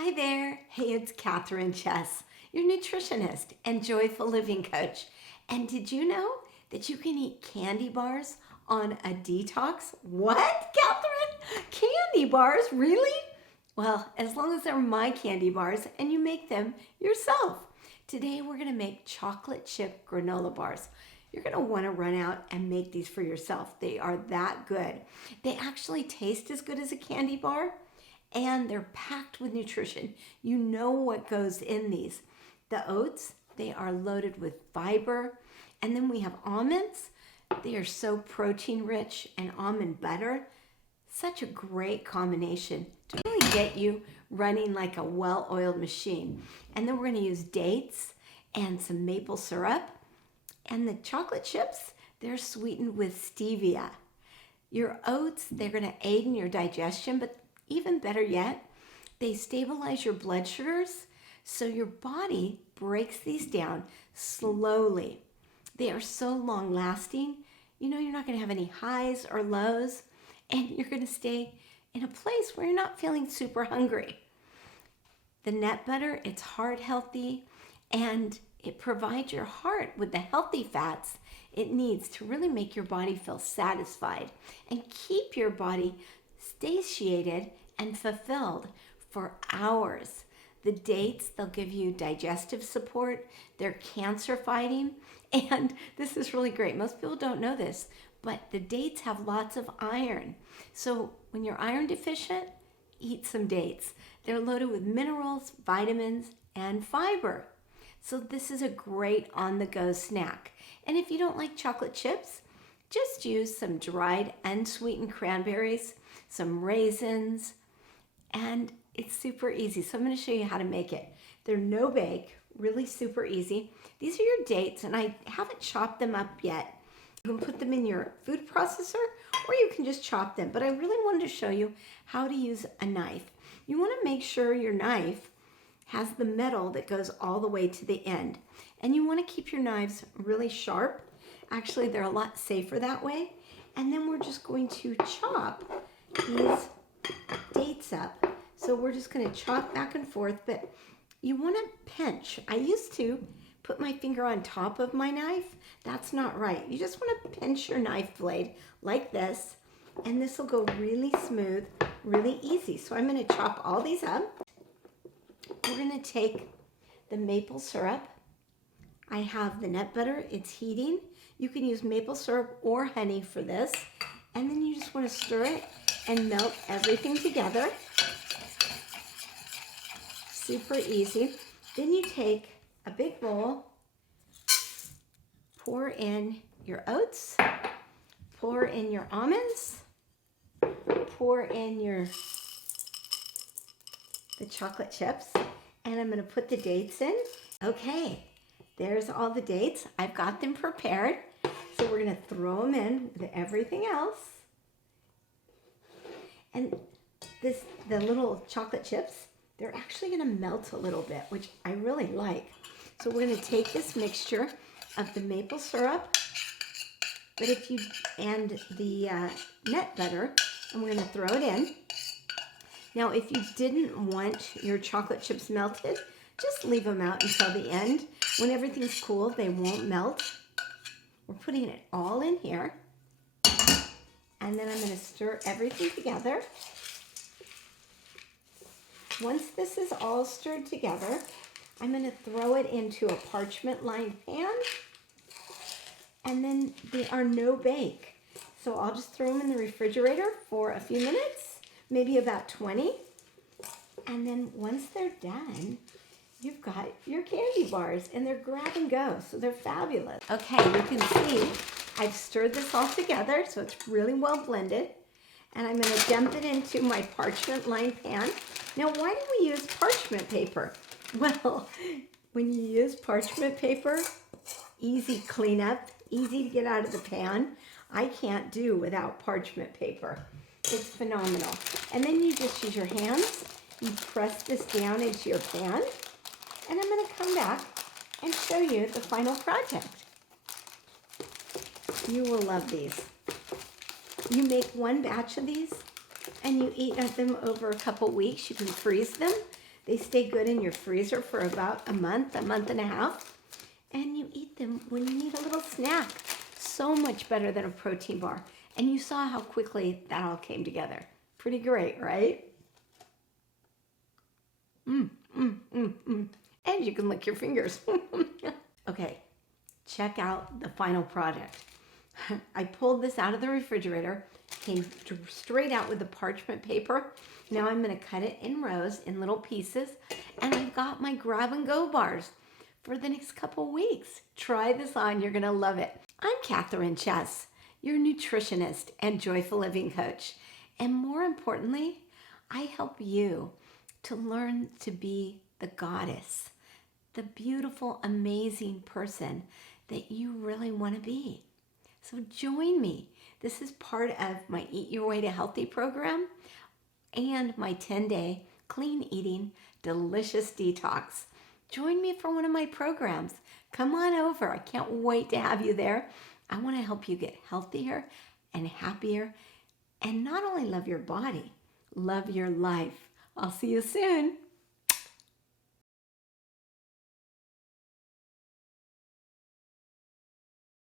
Hi there. Hey, it's Catherine Chess, your nutritionist and joyful living coach. And did you know that you can eat candy bars on a detox? What, Catherine? Candy bars? Really? Well, as long as they're my candy bars and you make them yourself. Today we're going to make chocolate chip granola bars. You're going to want to run out and make these for yourself. They are that good. They actually taste as good as a candy bar. And they're packed with nutrition. You know what goes in these. The oats, they are loaded with fiber. And then we have almonds. They are so protein rich, and almond butter. Such a great combination to really get you running like a well-oiled machine. And then we're going to use dates and some maple syrup. And the chocolate chips, they're sweetened with stevia. Your oats, they're going to aid in your digestion, but even better yet, they stabilize your blood sugars so your body breaks these down slowly. They are so long lasting. You know you're not going to have any highs or lows, and you're going to stay in a place where you're not feeling super hungry. The nut butter, it's heart healthy, and it provides your heart with the healthy fats it needs to really make your body feel satisfied and keep your body satiated and fulfilled for hours. The dates, they'll give you digestive support. They're cancer fighting. And this is really great. Most people don't know this, but the dates have lots of iron. So when you're iron deficient, eat some dates. They're loaded with minerals, vitamins, and fiber. So this is a great on-the-go snack. And if you don't like chocolate chips, just use some dried unsweetened cranberries, some raisins, and it's super easy. So I'm going to show you how to make it. They're no bake, really super easy. These are your dates, and I haven't chopped them up yet. You can put them in your food processor, or you can just chop them. But I really wanted to show you how to use a knife. You want to make sure your knife has the metal that goes all the way to the end. And you want to keep your knives really sharp. Actually, they're a lot safer that way. And then we're just going to chop these dates up. So we're just going to chop back and forth, but you want to pinch. I used to put my finger on top of my knife. That's not right. You just want to pinch your knife blade like this, and this will go really smooth, really easy. So I'm going to chop all these up. We're going to take the maple syrup. I have the nut butter. It's heating. You can use maple syrup or honey for this. And then you just want to stir it and melt everything together. Super easy. Then you take a big bowl, pour in your oats, pour in your almonds, pour in the chocolate chips, and I'm going to put the dates in. Okay, there's all the dates. I've got them prepared. So we're going to throw them in with everything else. And the little chocolate chips, they're actually going to melt a little bit, which I really like. So we're going to take this mixture of the maple syrup, and the nut butter, and we're going to throw it in. Now, if you didn't want your chocolate chips melted, just leave them out until the end. When everything's cool, they won't melt. We're putting it all in here. And then I'm going to stir everything together. Once this is all stirred together, I'm going to throw it into a parchment-lined pan. And then they are no bake. So I'll just throw them in the refrigerator for a few minutes, maybe about 20. And then once they're done, you've got your candy bars, and they're grab and go, so they're fabulous. Okay, you can see I've stirred this all together, so it's really well blended. And I'm going to dump it into my parchment-lined pan. Now, why do we use parchment paper? Well, when you use parchment paper, easy cleanup, easy to get out of the pan. I can't do without parchment paper. It's phenomenal. And then you just use your hands. You press this down into your pan. And I'm going to come back and show you the final project. You will love these. You make one batch of these, and you eat them over a couple weeks. You can freeze them. They stay good in your freezer for about a month and a half. And you eat them when you need a little snack. So much better than a protein bar. And you saw how quickly that all came together. Pretty great, right? And you can lick your fingers. Okay, check out the final product. I pulled this out of the refrigerator, came straight out with the parchment paper. Now I'm going to cut it in rows, in little pieces, and I've got my grab and go bars for the next couple weeks. Try this on, you're going to love it. I'm Catherine Chess, your nutritionist and joyful living coach. And more importantly, I help you to learn to be the goddess, the beautiful, amazing person that you really want to be. So join me. This is part of my Eat Your Way to Healthy program and my 10-day clean eating, delicious detox. Join me for one of my programs. Come on over. I can't wait to have you there. I want to help you get healthier and happier and not only love your body, love your life. I'll see you soon.